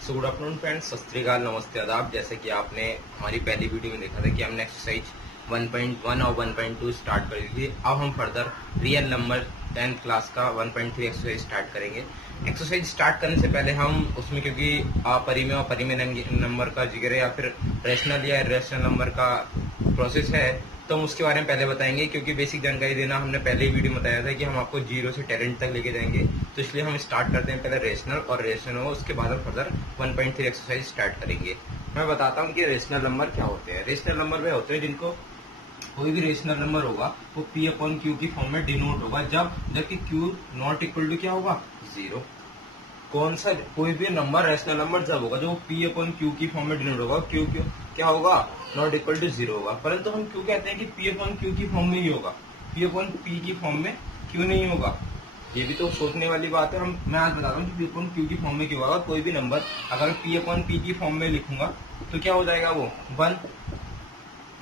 So good afternoon friends, सत श्री अकाल, नमस्ते, आदाब। जैसे कि आपने हमारी पहली वीडियो में देखा था कि हमने एक्सरसाइज 1.1 और 1.2 स्टार्ट कर दी थी। अब हम further real number 10th class का 1.3 एक्सरसाइज स्टार्ट करेंगे। एक्सरसाइज स्टार्ट करने से पहले हम उसमें, क्योंकि अपरिमेय और परिमेय नंबर का जिक्र है या फिर रेशनल या इरेशनल नंबर का प्रोसेस है, तो हम उसके बारे में पहले बताएंगे। क्योंकि बेसिक जानकारी देना हमने पहले ही वीडियो में बताया था कि हम आपको 0 से 10 तक लेके जाएंगे, तो इसलिए हम स्टार्ट करते हैं पहले रेशनल, और रेशनल हो उसके बाद हम फर्दर 1.3 एक्सरसाइज स्टार्ट करेंगे। मैं बताता हूँ कि रेशनल नंबर क्या होते हैं। रेशनल नंबर वे होते हैं जिनको कोई भी रेशनल नंबर होगा वो P/Q की फॉर्म में डिनोट होगा जबकि Q नॉट इक्वल टू क्या होगा, 0। कौन सा कोई भी नंबर रेशनल नंबर जब होगा जो P/Q की फॉर्म में डिनोट होगा, Q क्या होगा, नॉट इक्वल टू 0 होगा। परंतु हम क्यों कहते हैं कि P/Q की फॉर्म में ही होगा, P/P की फॉर्म में क्यों नहीं होगा? ये भी तो सोचने वाली बात है। मैं आज बताता हूँ कि P/Q की फॉर्म में क्यों होगा। कोई भी नंबर अगर P/P की फॉर्म में लिखूंगा तो क्या हो जाएगा, वो 1,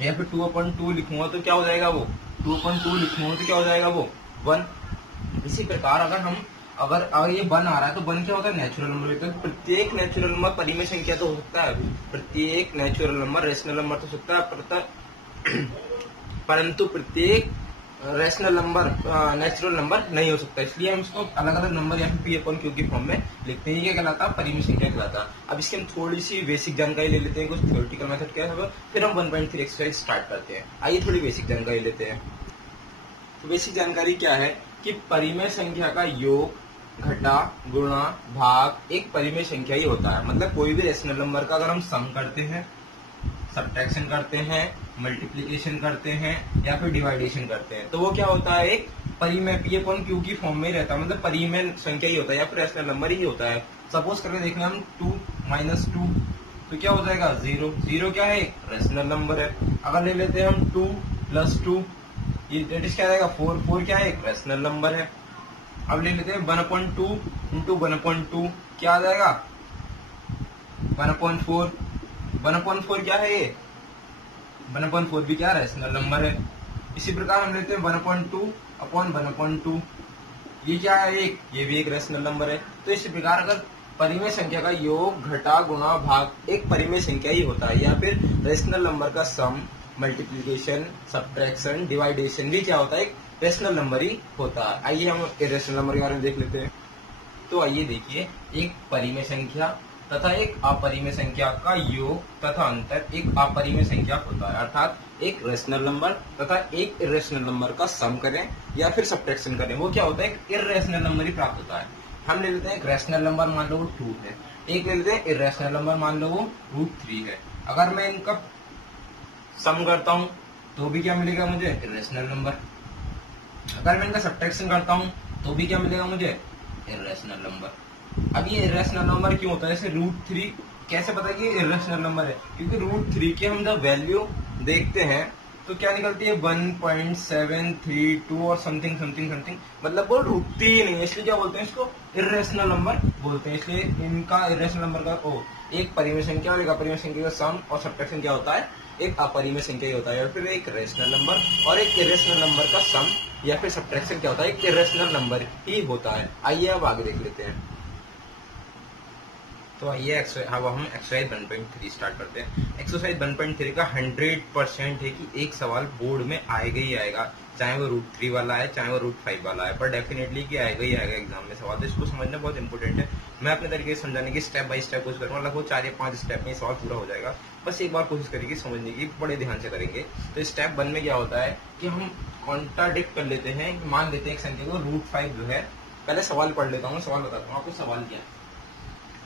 या फिर 2/2 लिखूंगा तो क्या हो जाएगा, वो 2/2 लिखूंगा तो क्या हो जाएगा, वो 1। इसी प्रकार अगर ये 1 आ रहा है तो 1 क्या होता है, नेचुरल नंबर होता है। प्रत्येक नेचुरल नंबर परिमेय संख्या तो हो सकता है, प्रत्येक नेचुरल नंबर रेशनल नंबर तो हो सकता है, परंतु प्रत्येक रेशनल नंबर नेचुरल नंबर नहीं हो सकता। इसलिए हम इसको अलग अलग नंबर या फिर P/Q की फॉर्म में लिखते हैं। ये क्या कहलाता है, परिमेय संख्या कहलाता है। अब इसकी हम थोड़ी सी बेसिक जानकारी ले लेते हैं, कुछ थ्योरेटिकल मेथड क्या है, फिर हम 1.3 एक्सरसाइज स्टार्ट करते हैं। आइए थोड़ी बेसिक जानकारी लेते हैं। तो बेसिक जानकारी क्या है कि परिमेय संख्या का योग, घटा, गुणा, भाग एक परिमेय संख्या ही होता है। मतलब कोई भी रेशनल नंबर का अगर हम सम करते हैं, सब्ट्रैक्शन करते हैं, मल्टीप्लिकेशन करते हैं या फिर डिवाइडेशन करते हैं, तो वो क्या होता है, एक परिमेय P/Q की फॉर्म में ही रहता है। मतलब परिमेय संख्या ही होता है या फिर रेशनल नंबर ही होता है। सपोज करके देखना हम 2 - 2 तो क्या हो जाएगा, 0। 0 क्या है, रेशनल नंबर है। अगर ले लेते हैं हम 2 + 2, ये डेट इज क्या आएगा, 4। 4 क्या है, एक रेशनल नंबर है। अब ले लेते हैं 1/2 × 1/2 क्या आ जाएगा, 1/4। 1/4 क्या है, ये 1/4 भी क्या रेशनल नंबर है। इसी प्रकार हम लेते हैं 1/2/1/2, ये क्या है, ये भी एक रेशनल नंबर है। तो इसी प्रकार अगर परिमेय संख्या का योग, घटा, गुणा, भाग एक परिमेय संख्या ही होता है, या फिर रेशनल नंबर का सम, मल्टीप्लिकेशन, सब्ट्रैक्शन, डिवाइडेशन भी क्या होता है, एक रेशनल नंबर ही होता है। आइए हम रेशनल नंबर के बारे में देख लेते हैं। तो आइए देखिए, एक परिमेय संख्या तथा एक अपरिमेय संख्या का योग तथा अंतर एक अपरिमेय संख्या होता है। अर्थात एक रेशनल नंबर तथा एक इरेशनल नंबर का सम करें या फिर सब्ट्रैक्शन करें, वो क्या होता है, एक इरेशनल नंबर ही प्राप्त होता है। हम ले लेते हैं एक रेशनल नंबर, मान लो वो 2 है। एक ले लेते हैं इरेशनल नंबर, मान लो वो √3 है। अगर मैं इनका सम करता हूं तो भी क्या मिलेगा मुझे, इरेशनल नंबर। अगर मैं इनका सब्ट्रैक्शन करता हूं तो भी क्या मिलेगा मुझे, इरेशनल नंबर। अब ये इरेशनल नंबर क्यों होता है, जैसे √3 कैसे पता कि इरेशनल नंबर है, क्योंकि √3 की हम जब वैल्यू देखते हैं तो क्या निकलती है, 1.732 और समथिंग समथिंग समथिंग, मतलब वो रुकती ही नहीं है। इसलिए क्या बोलते हैं, इसको इरेशनल नंबर बोलते हैं। इसलिए इनका इरेशनल नंबर का एक परिमेय संख्या और एक अपरिमेय संख्या का सम और सब्ट्रैक्शन क्या होता है, एक अपरिमेय संख्या ही होता है। या फिर एक रेशनल नंबर और एक इरेशनल नंबर का सम या फिर सब्ट्रैक्शन क्या होता है, एक इरेशनल नंबर ही होता है। आइए अब आगे देख लेते हैं। तो आइए अब हम एक्सरसाइज 1.3 स्टार्ट करते हैं। एक्सरसाइज 1.3 का 100% है कि एक सवाल बोर्ड में आएगा ही आएगा, चाहे वो √3 वाला है चाहे वो √5 वाला है, पर डेफिनेटली कि आएगा ही आएगा एग्जाम में सवाल। तो इसको समझना बहुत इंपॉर्टेंट है। मैं अपने तरीके से समझाने की स्टेप बाय स्टेप कोशिश करूंगा, लगभग 4 या 5 स्टेप में सवाल पूरा हो जाएगा। बस एक बार कोशिश करेंगे समझने की, बड़े ध्यान से करेंगे। तो स्टेप 1 में क्या होता है कि हम कॉन्ट्राडिक्ट कर लेते हैं, मान लेते हैं एक संख्या को √5 जो है। पहले सवाल पढ़ लेता हूँ, सवाल बताता हूँ आपको। सवाल क्या है,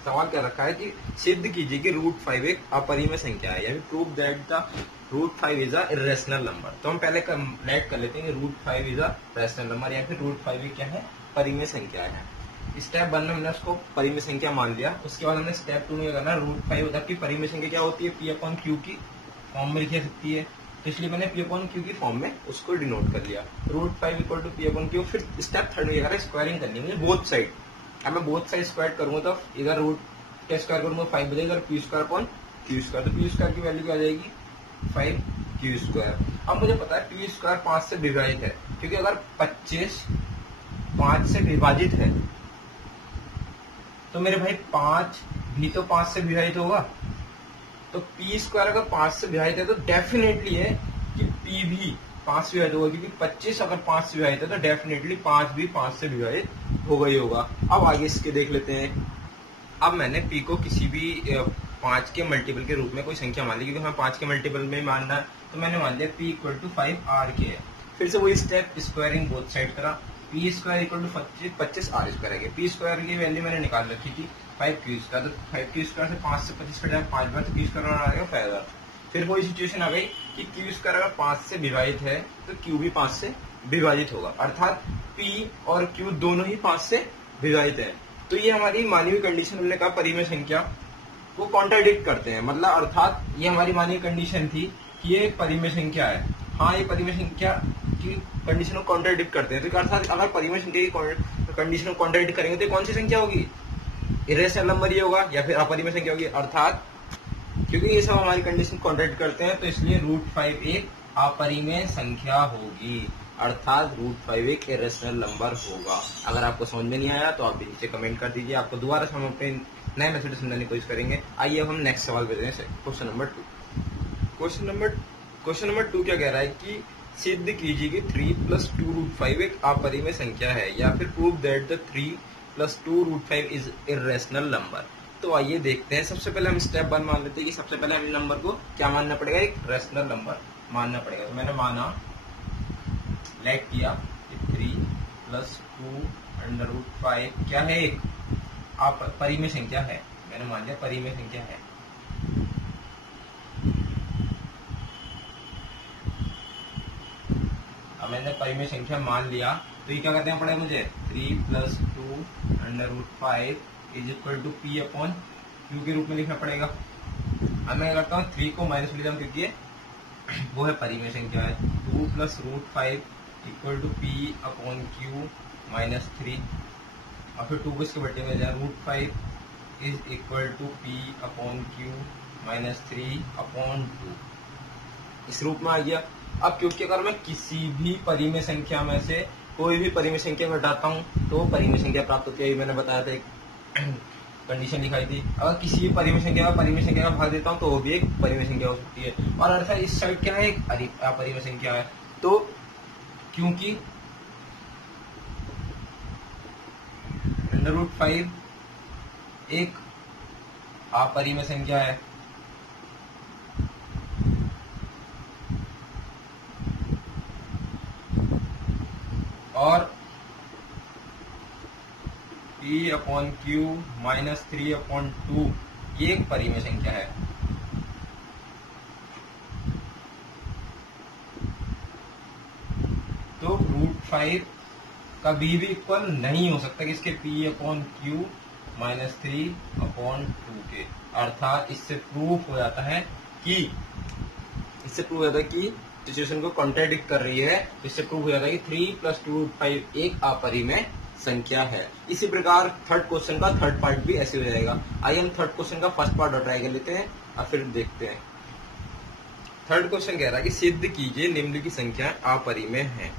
सवाल क्या रखा है कि सिद्ध कीजिए कि √5 एक अपरिमेय संख्या है, या फिर prove that the √5 is a irrational number. तो हम पहले लेट कर लेते हैं कि √5 इज अ रेशनल नंबर, या फिर √5 क्या है, परिमेय संख्या है। स्टेप 1 में हमने उसको परिमेय संख्या मान लिया। उसके बाद हमने स्टेप 2 में क्या करना, √5 होता है कि परिमेय संख्या क्या होती है, P/Q की फॉर्म में लिखी जा सकती है। तो इसलिए मैंने P/Q की फॉर्म में उसको डिनोट कर लिया, √5 = P/Q। फिर स्टेप 3 में क्या करें, स्क्वायरिंग करनी है मुझे बोथ साइड। अब मैं बोथ साइड स्क्वायर करूंगा तो इधर रूट क्या स्क्वायर करूंगा, 5 बजेगा, P² / Q²। तो P² की वैल्यू क्या आ जाएगी, 5Q²। अब मुझे पता है P² 5 से विभाजित है, क्योंकि अगर 25 5 से विभाजित है तो मेरे भाई 5 भी तो 5 से विभाजित होगा, तो पी स्क्वायर अगर 5 से विभाजित है तो डेफिनेटली है कि पी भी 5 से विभाजित होगा, क्योंकि 25 अगर 5 से विभाजित है तो डेफिनेटली 5 भी 5 से विभाजित होगा ही होगा। अब आगे इसके देख लेते हैं। अब मैंने पी को किसी भी 5 के मल्टीपल के रूप में कोई संख्या मान ली, क्योंकि हमें 5 के मल्टीपल में मानना है, तो मैंने मान लिया पी इक्वल टू 5 आर के है। फिर से वही स्टेप, स्क्वायरिंग बोथ साइड करा, P square equal to 25 R square है। पी स्क्वायर की वैल्यू मैंने निकाल रखी थी 5 क्यू स्क्वायर, तो 5 क्यू स्क्वायर से 5 से 25 कट जाए 5 बार, तो क्यू स्क्वायर आ गया 5000। फिर वही सिचुएशन आ गई कि क्यू स्क्वायर अगर 5 से विभाजित है तो क्यू भी 5 से विभाजित होगा, अर्थात पी और क्यू दोनों ही 5 से विभाजित है। तो ये हमारी मानी हुई कंडीशन, हमने कहा परिमेय संख्या को कॉन्ट्राडिक्ट करते हैं, मतलब अर्थात ये हमारी मानी हुई कंडीशन थी कि ये परिमेय संख्या है। हाँ, ये परिमेय संख्या की कंडीशन को कॉन्ट्राडिक्ट करते हैं, तो अर्थात अगर परिमेय संख्या की कंडीशन को कॉन्ट्राडिक्ट करेंगे तो कौन सी संख्या होगी? इरेशनल नंबर ही होगा या फिर अपरिमेय संख्या होगी। अर्थात क्योंकि ये सब हमारी कंडीशन कॉन्ट्राडिक्ट करते हैं, तो इसलिए √5 एक अपरिमेय संख्या होगी, अर्थात √5 एक इरेशनल नंबर होगा। अगर आपको समझ में नहीं आया तो आप भी नीचे कमेंट कर दीजिए, आपको दोबारा से हम अपने नए मेथड समझाने की कोशिश करेंगे। आइए अब हम नेक्स्ट सवाल पे दें, क्वेश्चन नंबर 2। क्वेश्चन नंबर 2 क्या कह रहा है कि सिद्ध कीजिए कि 3 + 2 √5 एक अपरिमेय संख्या है, या फिर prove that the 3 + 2 √5 is irrational number. तो आइए देखते हैं। सबसे पहले हम स्टेप 1 मान लेते हैं कि सबसे पहले हमें नंबर को क्या मानना पड़ेगा? एक रेशनल नंबर मानना पड़ेगा। तो मैंने माना, लेट किया कि 3 + 2 √5 क्या है? एक परिमेय संख्या है। मैंने मान लिया परिमेय संख्या है। अब मैंने परिमेय संख्या मान लिया, तो ये क्या करना पड़ेगा मुझे? 3 + 2 √5 is equal to P upon Q के रूप में लिखना पड़ेगा। अब मैं करता हूँ 3 को माइनस लिखता हूँ, क्योंकि वो है परिमेय संख्या है। 2 + √5 equal to P upon Q -3, और फिर 2 को इसके बटे में जाए, √5 is equal to P upon Q -3/2 इस रूप में आ गया। अब क्योंकि अगर मैं किसी भी परिमेय संख्या में से कोई भी परिमेय संख्या घटाता हूँ तो परिमेय संख्या प्राप्त होती है, मैंने बताया था, एक कंडीशन दिखाई थी। अगर किसी भी परिमेय संख्या का भाग देता हूँ तो वो भी एक परिमेय संख्या हो सकती है। और अर्थात इस साइड क्या है? एक अपरिमेय संख्या है। तो क्योंकि √5 एक अपरिमेय संख्या है, और P अपॉन Q -3/2 ये एक परिमेय संख्या है। तो √5 कभी भी इक्वल नहीं हो सकता कि इसके P अपॉन Q -3/2 के। अर्थात इससे प्रूफ हो जाता है कि सिचुएशन को कॉन्ट्राडिक्ट कर रही है। इससे प्रूव हो जाता है कि 3 + 2 √5 एक अपरिमेय संख्या है। इसी प्रकार थर्ड क्वेश्चन का थर्ड पार्ट भी ऐसे हो जाएगा। आइए हम थर्ड क्वेश्चन का फर्स्ट पार्ट ट्राई कर लेते हैं और फिर देखते हैं। थर्ड क्वेश्चन कह रहा है कि सिद्ध कीजिए निम्नलिखित की संख्याएं अपरिमेय हैं।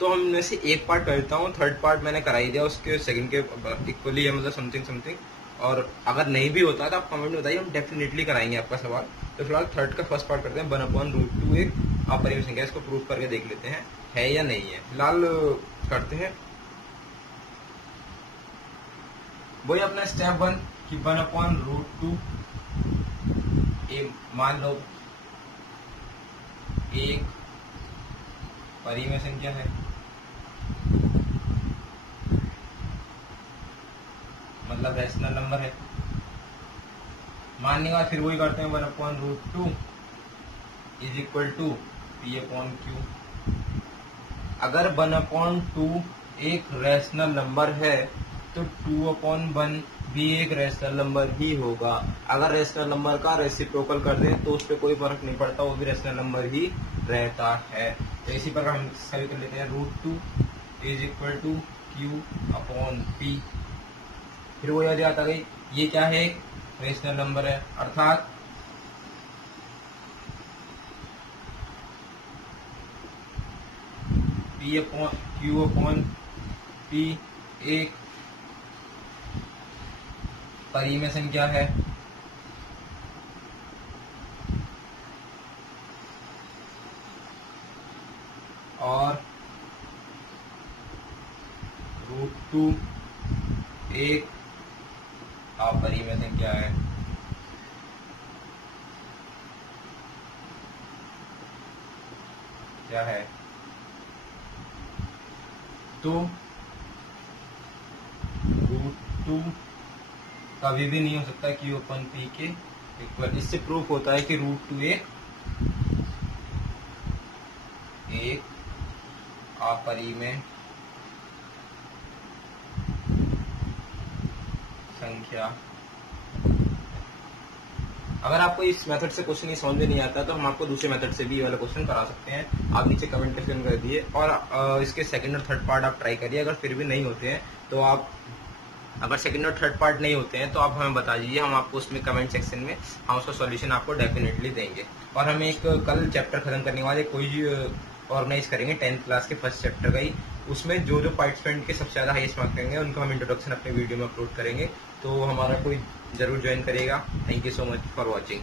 तो हम इनमें से एक पार्ट करता हूँ, थर्ड पार्ट मैंने करा ही दिया, उसके सेकंड के इक्वली है, मतलब समथिंग। और अगर नहीं भी होता तो आप कमेंट में बताइए, हम डेफिनेटली कराएंगे आपका सवाल। तो फिलहाल थर्ड का फर्स्ट पार्ट करते हैं। 1/√2 एक अपरिमेय संख्या, इसको प्रूफ करके देख लेते हैं है या नहीं है। फिलहाल करते हैं वही अपना स्टेप 1 कि 1/√2 मान लो एक परिमेय संख्या है, मतलब रैशनल नंबर है। मानने के बाद फिर वही करते हैं 1/√2 is equal to P upon Q. अगर 1/2 एक रैशनल नंबर है तो 2/1 भी एक रैशनल नंबर ही होगा। अगर रैशनल नंबर का रेसिप्रोकल कर दें तो उस पर कोई फर्क नहीं पड़ता, वो भी रैशनल नंबर ही रहता है। तो इसी प्रकार हम सभी कर लेते हैं। √2 is equal to Q upon P. फिर वो याद आता गई, ये क्या है? एक रेशनल नंबर है, अर्थात P upon Q upon P एक परिमेय संख्या है, और √2 एक अपरिमेय संख्या है। क्या है? तो √2 कभी भी नहीं हो सकता Q/P के इक्वल। इससे प्रूफ होता है कि √2 एक अपरिमेय संख्या। अगर आपको इस मेथड से क्वेश्चन समझ में नहीं आता तो हम आपको दूसरे मेथड से भी ये वाला क्वेश्चन करा सकते हैं। आप नीचे कमेंट पे फिल कर दिए, और इसके सेकंड और थर्ड पार्ट आप ट्राई करिए। अगर फिर भी नहीं होते हैं तो अगर सेकंड और थर्ड पार्ट नहीं होते हैं तो आप हमें बता दीजिए, हम आपको उसमें कमेंट सेक्शन में हम उसका सॉल्यूशन आपको डेफिनेटली देंगे। और हम एक कल चैप्टर खत्म करने वाले कोई ऑर्गेनाइज करेंगे 10th क्लास के फर्स्ट चैप्टर का ही। उसमें जो पार्टिसिपेंट के सबसे ज्यादा हाईएस्ट मार्क रहेंगे उनका हम इंट्रोडक्शन अपने वीडियो में अपलोड करेंगे, तो हमारा कोई जरूर ज्वाइन करेगा। Thank you so much for watching.